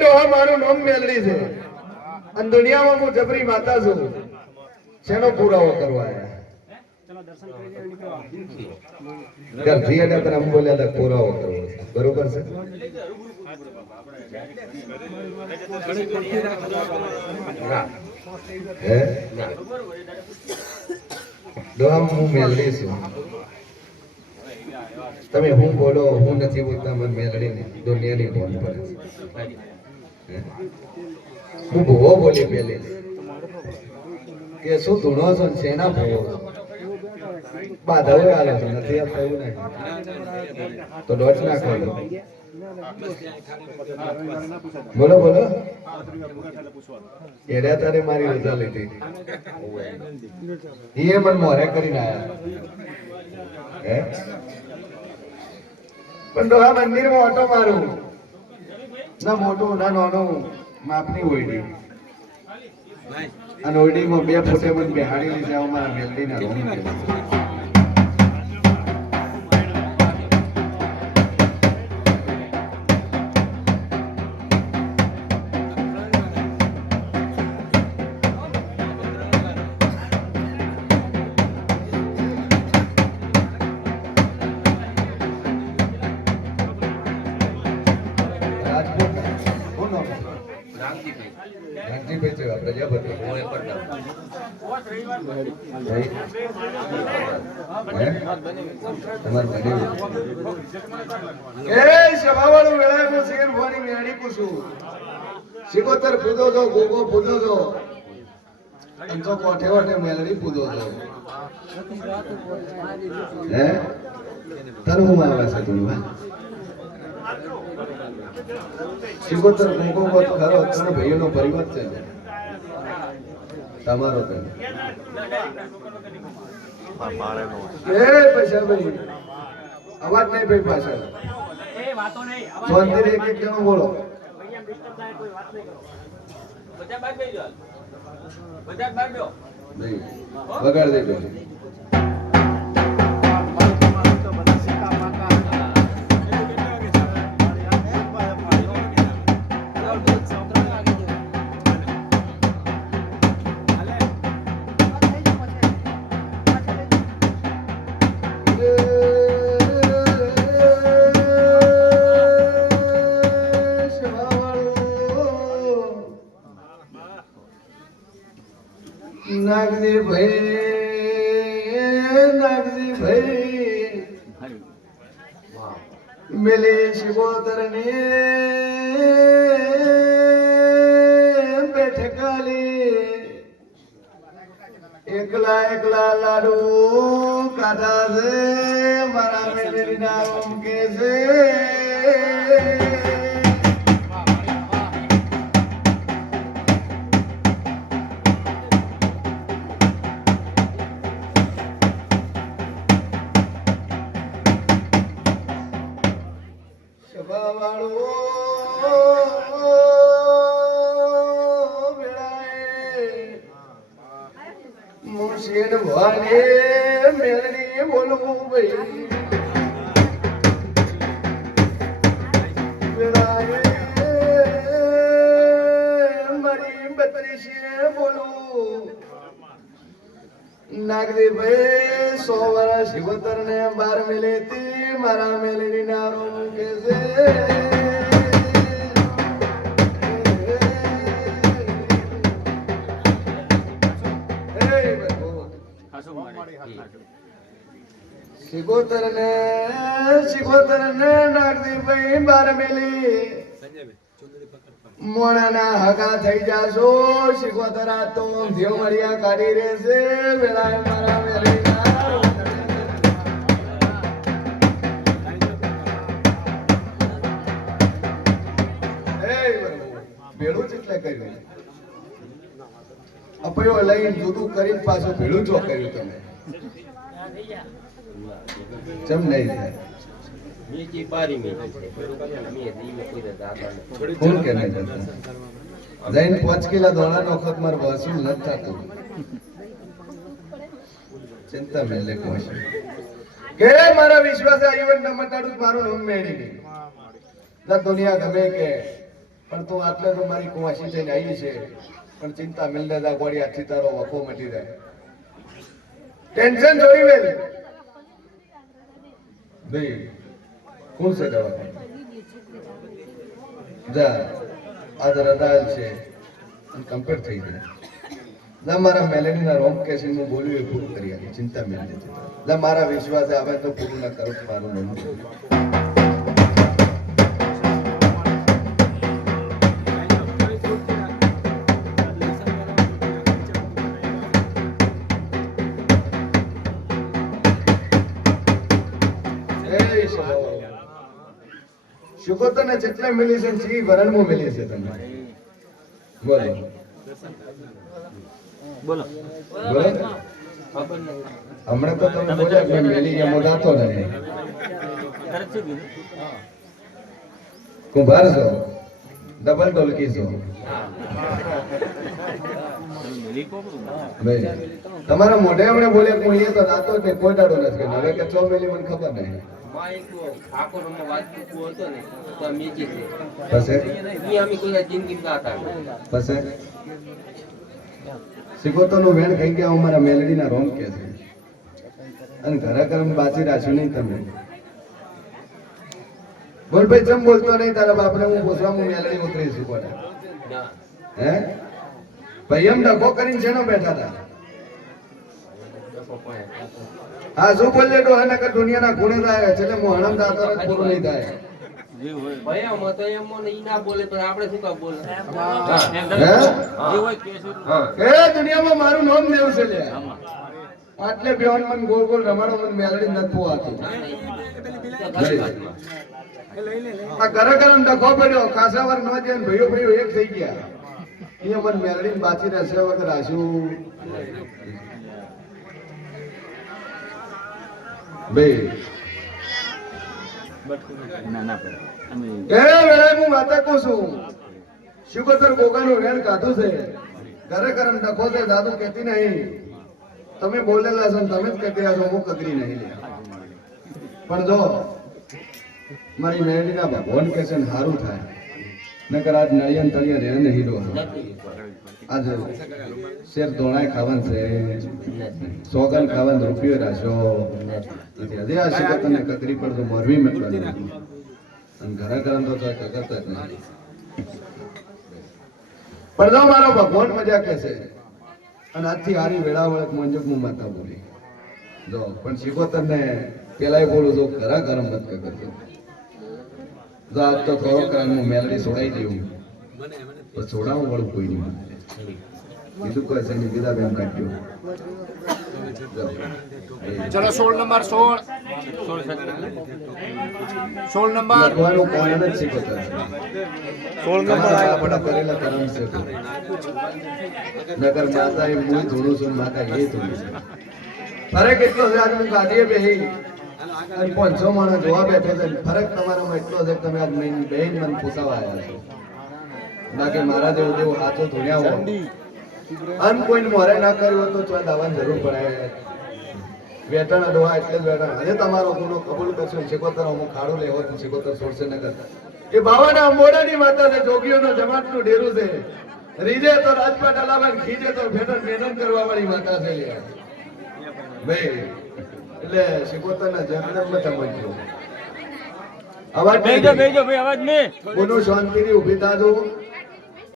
ધૂણો મારા નામ મેલડી છે. અને દુનિયામાં હું જબરી માતા છું. શેનો પુરાવો કરવા આયા ઘરથી અને તને આમ બોલ્યા હતા પુરાવો કરવો બરોબર છે? હે? ડોહા હું મેલડી છું. તમે હું બોલો, હું નથી બોલતા, મને મેલડીને દુનિયાની ફોન પર હે? ભૂવો બોલી પેલી કે શું ધૂણો છો શેના ભૂવો? છો? આલે નથી આપતા એવું નહીં તો નાખો બોલો બોલો. એડા તારે મારી રજા લીધી. એ મને મોરે કરીને આયા. હે? પણ ડોહા મંદિરમાં ઓટો મારું. ના, મોટું, ના, નાનું. માપની ઓયડી. અને ઓયડીમાં બે ફૂટે મને બિહાડી લઈ જવામાં મારા મેલડીના ભવાની મેળી પૂછું સિકોતર છો ગોગો પૂજો છો અને તો કોઠે વઠે મેલડી પૂજો છો હે? તારું આવે છે તું સિકોતર વત ખરો ત્રણ ભાઈઓનો પરિવાર છે. તમારો તો. એ પૈસા ભાઈ અવાજ નહીં ભાઈ પાછળ. એ વાતો નહીં અવાજ શાંતિને એક એક જણો બોલો. બગાડ દે disturb મિલી શિવોતર ને બેઠકાલી એકલા એકલા લાડુ કાઢા છે મારા મેલેરી નામ કે છે. મુશેન વાલે મેળની બોલવું ભાઈ. નાગરી ભાઈ સો વર્ષ શિવતર ને બાર મેલેતી મારા મેલેની નારો મૂકે છે. ભેળું જ એટલે કર્યું. અપયો લઈને જુદું કરીને પાછું ભેળું જો કર્યું તમે. ચમ નહીં થાય? કે નહીં થતા જઈને પાંચ કિલો દોડા નો વખત મારે વસૂલ નથી થતું. ચિંતા મેલે કોઈ. કે મારા વિશ્વાસે આયુવન ન મટાડું મારું નામ મેળી ગઈ દુનિયા ગમે કે પણ તું આટલે તો મારી કુવાસી થઈને આવી છે. પણ ચિંતા મિલને દા ગોળી આથી તારો વખો મટી જાય. ટેન્શન જોઈ વેલ ભાઈ कौन છે દવા જા આજ રડાયેલ છે. અને કમ્પ્લીટ થઈ ગઈ. ના મારા મેલેનીના રોમ કેસી હું બોલ્યું એ પૂરું કરી આપી ચિંતા મેળવી ના મારા વિશ્વાસે આવે તો પૂરું ના કરું મારું નહીં શુકો તને જેટલે મિલી છે જી વરણમાં મિલી છે તમને. બોલો. બોલો. હમણાં તો તમે બોલ્યા કે મેલી તરત શું કીધું કુંભાર છો? ડબલ ડોલકી છો? હા. તમારા મોઢે એમણે બોલે કોઈ તો નાતો કે કોઈ દાડો નથી હવે કે ચો મેલી મને ખબર નહીં. છે. સિકોતોનું વેણ ખાઈ ગયા અમારા મેલડીના રોમ કે છે. અને ઘરે કરમ બાચી રાખ્યું નહીં તમે. બોલ ભાઈ ચમ બોલતો નહીં તારા બાપને હું પૂછવા મેલડી ઉતરી છું હે? ભાઈ એમ ડખો કરીને જેનો બેઠા હતા? હા શું બોલે તો હે કે દુનિયાના ગુણે થાય છે એટલે હું હણમ દાતો જ પૂરું નહીં થાય. જે હોય. ભાઈ આમાં તો એમ મને ઈ ના બોલે તો આપણે શું કા બોલે? એમ હે? જે હોય કેશું. એ દુનિયામાં મારું નામ લેવું છે આટલે બેવાન મન ગોળ ગોળ રમાડો મને મેલડી નથી પોવાતું આ ઘરે ગરમ ડખો પડ્યો કાસાવાર નો જાય ભાઈઓ ભાઈઓ એક થઈ ગયા. અહીંયા મને મેલડી બાચી રહેશે વગર આશું એ વેળાએ હું વાતે કહું છું. શિકોતર ગોગાનું રેણ કાઢું છે. ઘરે ઘરે ડખો છે દાદુ કહેતી નહીં. તમે બોલેલા છો તમે જ કહેતી છો હું કગરી નહીં લે પણ જો મારી મેળીના ભગવાન કે છે ને સારું થાય. નકર આજ નળિયન તળિયન રહે નહીં રો આજ શેર દોણાય ખાવાનું છે સોગન ખાવાનું રૂપિયો રાખ્યો. હજી આ શિકોતરને કકરી પર તો મરવી મેળવાનું અને ઘરે કરમ તો કકરતા જ નહીં જો મારો ભગવાન મજા કે છે અને આજથી હારી વેળાવળ હું માતા બોલી. જો પણ શીખો તમને પેલાય બોલું જો ઘરા ગરમ મત કરજો આજ તો થોડો કામ હું મેલડી છોડાઈ દઉં તો છોડાવું વાળું કોઈ નહીં. બીજું કોઈ છે ને બીજા બેન કાઢ્યું. ચલો સોળ નંબર સોળ. સોળ નંબર. લખવાનું કોણ જ શીખવતા છે. સોળ નંબર. આપણા કરેલા કર્મ છે નગર માતા એ હું ધોળું છું માતા એ ધોળું છે. અરે કેટલો વ્યાજ હું ગાદીએ બેહી. અને પાંચસો માણસ જોવા બેઠો છે? ફરક તમારામાં એટલો છે તમે આજ મેં બેન મને પૂછાવા આવ્યા છો. બાકી મારા જેવું જેવું હાથો ધોયા હોય. અન કોઈ મોરે ના કર્યું તો ચોય દાવાની જરૂર પડે વેટણ અડવા એટલે જ વેટણ. હજે તમારો ગુનો કબૂલ કરશો શેકોતર અમુક ખાડું લેવો તો શેકોતર છોડશે ન કરતા. એ બાવાના મોડાની માતા છે જોગીઓનો જમાતનું ડેરું છે. રીજે તો રાજપાટ અલાવા ખીજે તો ભેટન ભેટન કરવા વાળી માતા છે ભાઈ એટલે શેકોતરના જન્મ સમજજો અવાજ બેજો બેજો ભાઈ અવાજ નહીં. ગુનો શાંતિથી ઊભી થાજો.